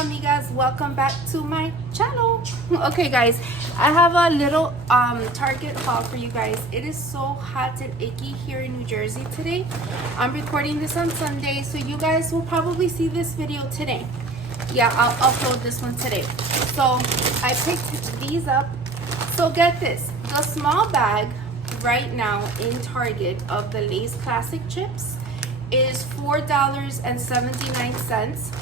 amigas, welcome back to my channel. Okay guys, I have a little Target haul for you guys. It is so hot and icky here in New Jersey today. I'm recording this on Sunday, so you guys will probably see this video today. Yeah, I'll upload this one today. So I picked these up. So get this, the small bag right now in Target of the Lay's classic chips is $4.79.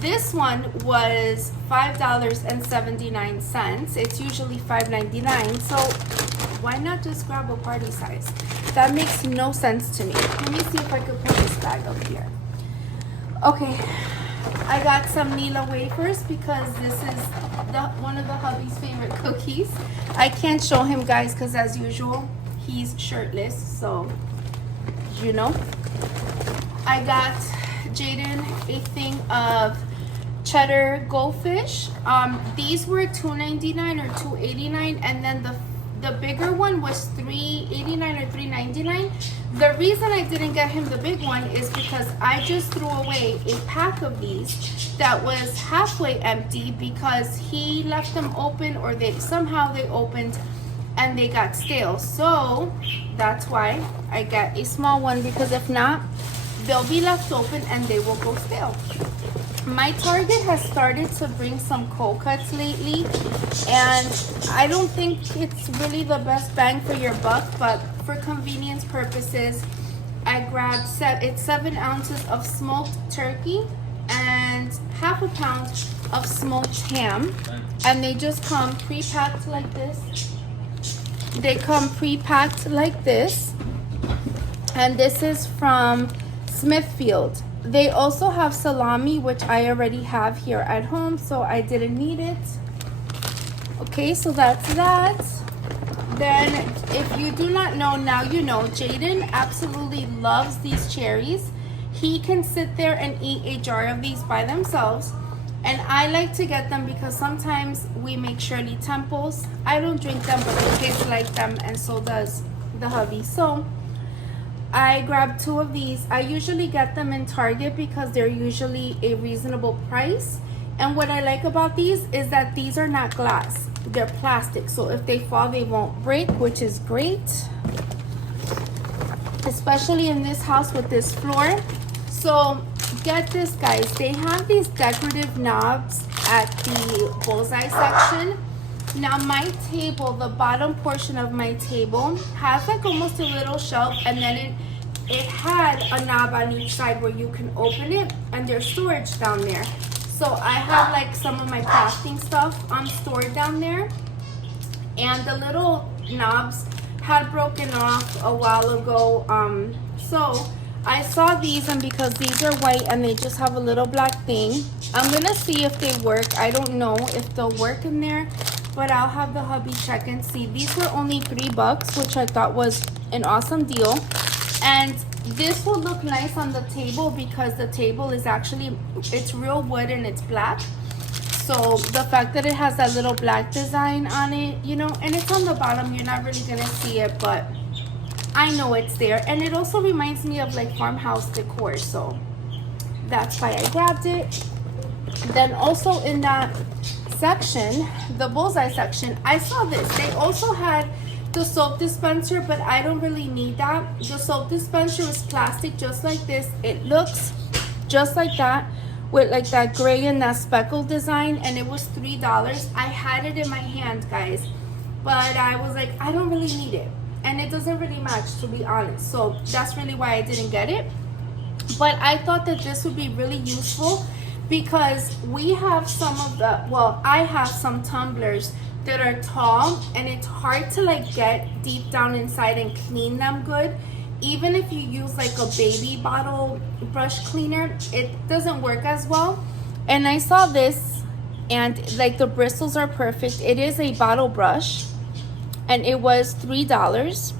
This one was $5.79. It's usually $5.99. So why not just grab a party size? That makes no sense to me. Let me see if I could put this bag up here. Okay, I got some Nila wafers because this is one of the hubby's favorite cookies. I can't show him guys because as usual he's shirtless, so you know. I got Jaden a thing of cheddar goldfish. These were $2.99 or $2.89, and then the bigger one was $3.89 or $3.99. The reason I didn't get him the big one is because I just threw away a pack of these that was halfway empty because he left them open, or somehow they opened and they got stale. So that's why I got a small one, because if not, they'll be left open and they will go stale. My Target has started to bring some cold cuts lately, and I don't think it's really the best bang for your buck, but for convenience purposes, I grabbed 7 ounces of smoked turkey and half a pound of smoked ham, and they just come pre-packed like this. They come pre-packed like this, and this is from Smithfield. They also have salami, which I already have here at home, so I didn't need it. Okay, so that's that. Then, if you do not know, now you know, Jaden absolutely loves these cherries. He can sit there and eat a jar of these by themselves, and I like to get them because sometimes we make Shirley Temples. I don't drink them, but the kids like them, and so does the hubby. So I grabbed 2 of these. I usually get them in Target because they're usually a reasonable price. And what I like about these is that these are not glass. They're plastic. So if they fall, they won't break, which is great. Especially in this house with this floor. So get this guys. They have these decorative knobs at the bullseye section. Now my table, the bottom portion of my table has like almost a little shelf, and then it had a knob on each side where you can open it, and there's storage down there. So I have like some of my crafting stuff stored down there, and the little knobs had broken off a while ago. So I saw these, and because these are white and they just have a little black thing, I'm gonna see if they work. I don't know if they'll work in there, but I'll have the hubby check and see. These were only $3, which I thought was an awesome deal. And this will look nice on the table because the table is actually, it's real wood and it's black. So the fact that it has that little black design on it, you know, and it's on the bottom, you're not really gonna see it, but I know it's there. And it also reminds me of like farmhouse decor, so that's why I grabbed it. Then also in that section, the bullseye section, I saw this. They also had the soap dispenser, but I don't really need that. The soap dispenser is plastic just like this. It looks just like that with like that gray and that speckled design, and it was $3. I had it in my hand guys, but I was like, I don't really need it, and it doesn't really match, to be honest. So that's really why I didn't get it. But I thought that this would be really useful because we have some of the, well, I have some tumblers that are tall, and it's hard to like get deep down inside and clean them good. Even if you use like a baby bottle brush cleaner, it doesn't work as well. And I saw this, and like the bristles are perfect. It is a bottle brush, and it was $3.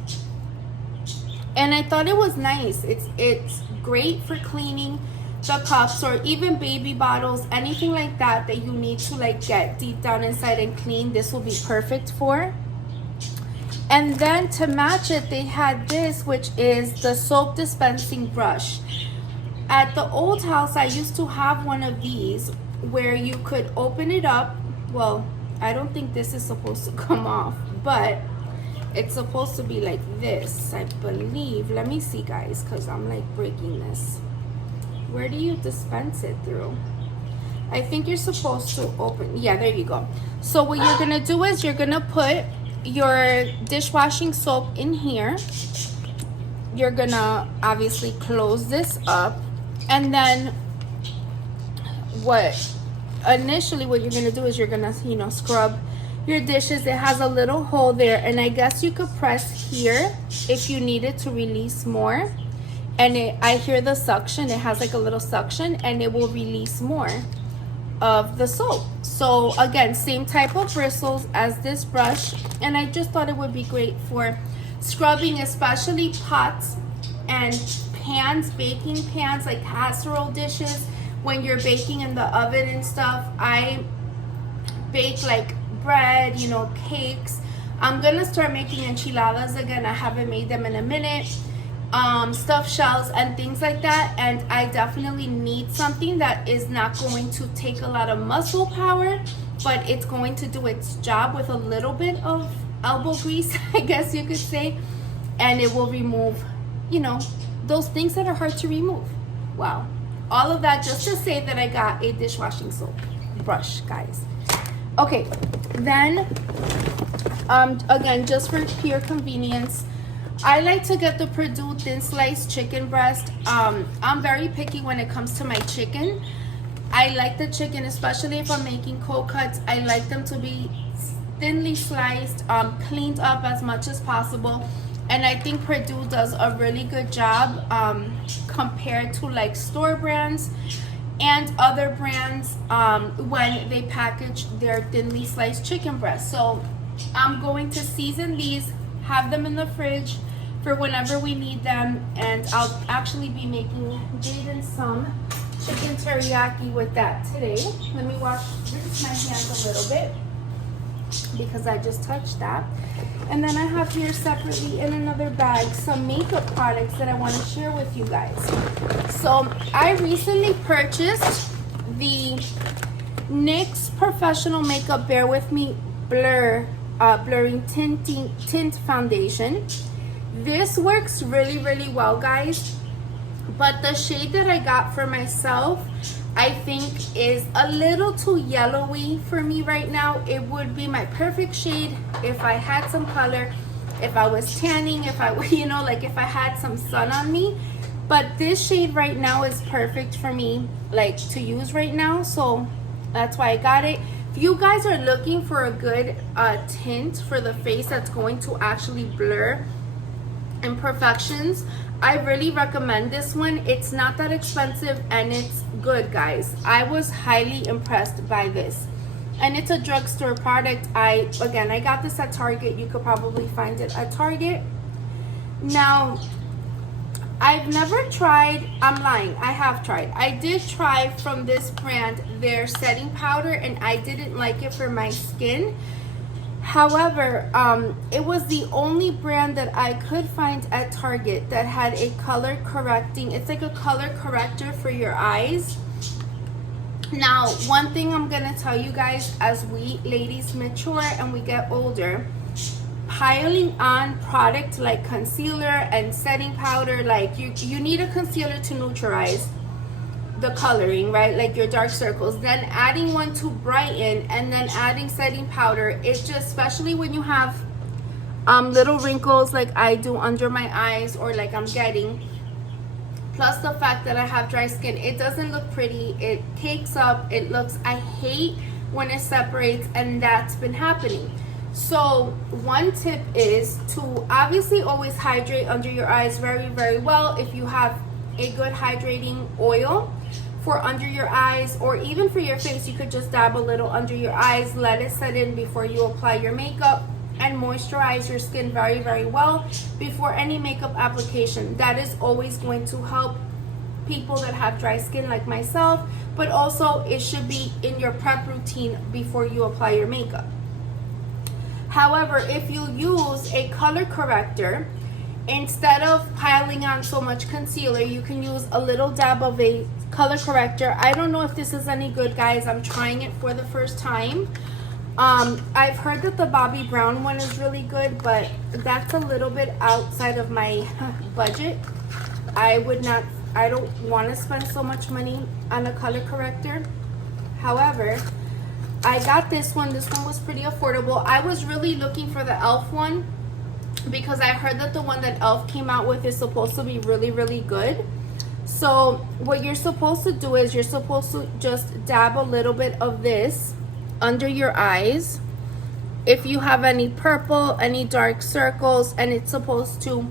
And I thought it was nice. It's great for cleaning the cups or even baby bottles, anything like that that you need to like get deep down inside and clean. This will be perfect for. And then to match it, they had this, which is the soap dispensing brush. At the old house, I used to have one of these, where you could open it up. Well, I don't think this is supposed to come off, but it's supposed to be like this, I believe. Let me see, guys, because I'm like breaking this. Where do you dispense it through? I think you're supposed to open. Yeah, there you go. So what you're gonna do is you're gonna put your dishwashing soap in here. You're gonna obviously close this up, and then initially what you're gonna do is you're gonna, you know, scrub your dishes. It has a little hole there, and I guess you could press here if you needed to release more. And I hear the suction. It has like a little suction, and it will release more of the soap. So again, same type of bristles as this brush, and I just thought it would be great for scrubbing, especially pots and pans, baking pans, like casserole dishes. When you're baking in the oven and stuff, I bake like bread, you know, cakes. I'm gonna start making enchiladas again. I haven't made them in a minute. Stuffed shells and things like that, and I definitely need something that is not going to take a lot of muscle power, but it's going to do its job with a little bit of elbow grease, I guess you could say, and it will remove, you know, those things that are hard to remove. Wow. All of that just to say that I got a dishwashing soap brush, guys. Okay, then again, just for pure convenience, I like to get the Purdue thin sliced chicken breast. I'm very picky when it comes to my chicken. I like the chicken, especially if I'm making cold cuts, I like them to be thinly sliced, cleaned up as much as possible. And I think Purdue does a really good job compared to like store brands and other brands when they package their thinly sliced chicken breast. So I'm going to season these, have them in the fridge for whenever we need them, and I'll actually be making Jaden some chicken teriyaki with that today. Let me wash my hands a little bit because I just touched that. And then I have here separately in another bag some makeup products that I want to share with you guys. So I recently purchased the NYX Professional Makeup Bear With Me Blurring Tint Foundation. This works really, really well, guys. But the shade that I got for myself, I think is a little too yellowy for me right now. It would be my perfect shade if I had some color, if I was tanning, if I, you know, like if I had some sun on me. But this shade right now is perfect for me, like to use right now. So that's why I got it. If you guys are looking for a good tint for the face that's going to actually blur imperfections, I really recommend this one. It's not that expensive and it's good, guys. I was highly impressed by this, and it's a drugstore product. I got this at Target. You could probably find it at Target. Now, I've never tried, I'm lying, I have tried. I did try from this brand their setting powder, and I didn't like it for my skin. However, it was the only brand that I could find at Target that had a color correcting, it's like a color corrector for your eyes. Now, one thing I'm gonna tell you guys, as we ladies mature and we get older, piling on product like concealer and setting powder, like you need a concealer to neutralize the coloring, right, like your dark circles, then adding one to brighten, and then adding setting powder. It's just, especially when you have little wrinkles like I do under my eyes, or like I'm getting, plus the fact that I have dry skin, it doesn't look pretty. It cakes up, it looks, I hate when it separates, and that's been happening. So one tip is to obviously always hydrate under your eyes very, very well. If you have a good hydrating oil for under your eyes, or even for your face, you could just dab a little under your eyes, let it set in before you apply your makeup, and moisturize your skin very, very well before any makeup application. That is always going to help people that have dry skin like myself, but also it should be in your prep routine before you apply your makeup. However, if you use a color corrector, instead of piling on so much concealer, you can use a little dab of a color corrector. I don't know if this is any good, guys. I'm trying it for the first time. I've heard that the Bobbi Brown one is really good, but that's a little bit outside of my budget. I don't want to spend so much money on a color corrector. However, I got this one. This one was pretty affordable. I was really looking for the e.l.f. one because I heard that the one that e.l.f. came out with is supposed to be really, really good. So what you're supposed to do is you're supposed to just dab a little bit of this under your eyes if you have any purple, any dark circles, and it's supposed to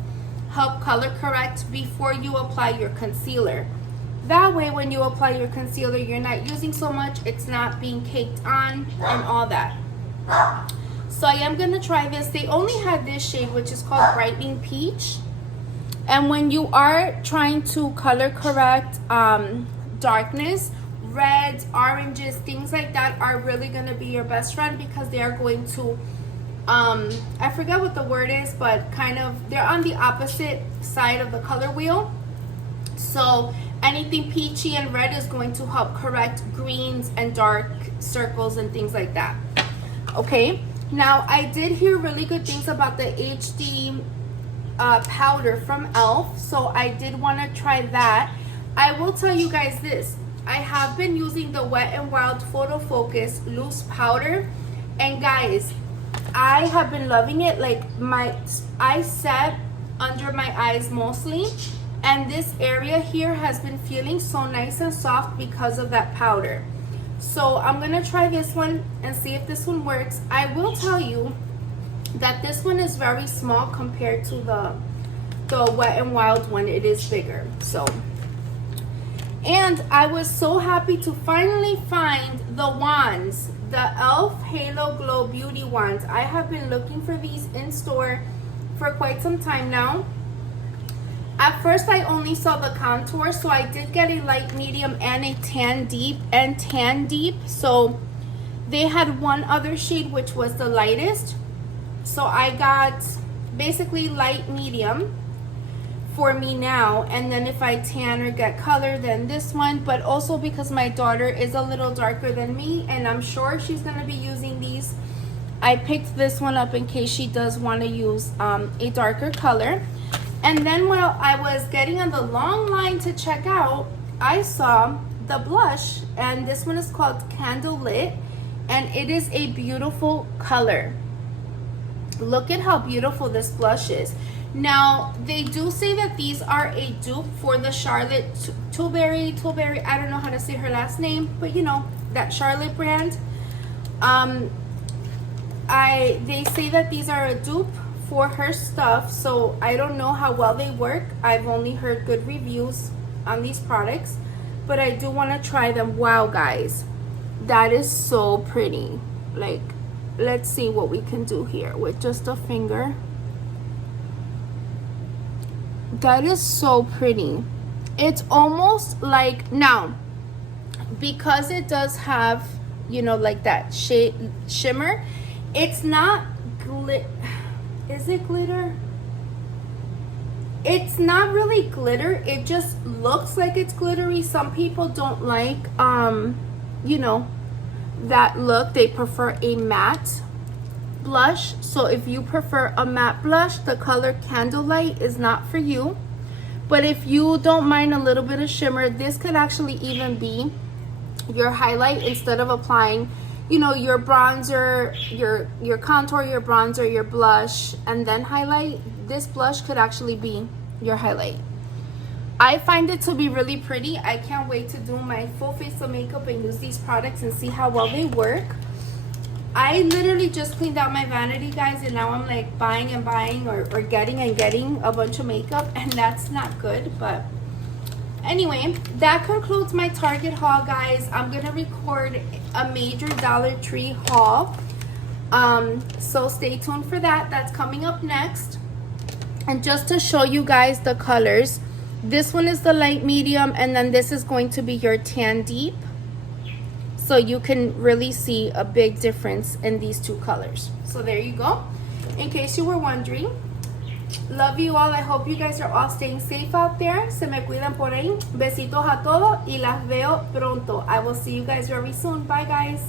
help color correct before you apply your concealer. That way when you apply your concealer, you're not using so much, it's not being caked on and all that. So I am going to try this. They only had this shade, which is called Brightening Peach. And when you are trying to color correct darkness, reds, oranges, things like that are really going to be your best friend because they are going to, I forget what the word is, but kind of, they're on the opposite side of the color wheel. So anything peachy and red is going to help correct greens and dark circles and things like that. Okay, now I did hear really good things about the HD powder from e.l.f. So I did want to try that. I will tell you guys this. I have been using the Wet n Wild Photo Focus loose powder, and guys, I have been loving it. Like, I set under my eyes mostly, and this area here has been feeling so nice and soft because of that powder. So I'm gonna try this one and see if this one works. I will tell you that this one is very small compared to the Wet n Wild one. It is bigger. So, and I was so happy to finally find the wands, the e.l.f. Halo Glow Beauty Wands. I have been looking for these in store for quite some time now. At first I only saw the contour, so I did get a light medium and a tan deep and tan deep. So they had one other shade which was the lightest. So I got basically light medium for me now, and then if I tan or get color, then this one. But also because my daughter is a little darker than me and I'm sure she's going to be using these, I picked this one up in case she does want to use a darker color. And then while I was getting on the long line to check out, I saw the blush, and this one is called Candle Lit, and it is a beautiful color. Look at how beautiful this blush is. Now, they do say that these are a dupe for the Charlotte Tilbury, I don't know how to say her last name, but you know, that Charlotte brand. They say that these are a dupe for her stuff, so I don't know how well they work. I've only heard good reviews on these products, but I do want to try them. Wow, guys, that is so pretty. Like, let's see what we can do here with just a finger. That is so pretty. It's almost like, now because it does have, you know, like that shimmer, it's not is it glitter? It's not really glitter, it just looks like it's glittery. Some people don't like you know, that look. They prefer a matte blush. So if you prefer a matte blush, the color Candlelight is not for you. But if you don't mind a little bit of shimmer, this could actually even be your highlight instead of applying, you know, your bronzer, your contour, your bronzer, your blush, and then highlight. This blush could actually be your highlight. I find it to be really pretty. I can't wait to do my full face of makeup and use these products and see how well they work. I literally just cleaned out my vanity, guys, and now I'm like buying and buying or getting and getting a bunch of makeup, and that's not good. But anyway, that concludes my Target haul, guys. I'm gonna record a major Dollar Tree haul, so stay tuned for that. That's coming up next. And just to show you guys the colors, this one is the light medium, and then this is going to be your tan deep, so you can really see a big difference in these two colors. So there you go, in case you were wondering. Love you all. I hope you guys are all staying safe out there. Se me cuidan por ahí. Besitos a todos y las veo pronto. I will see you guys very soon. Bye, guys.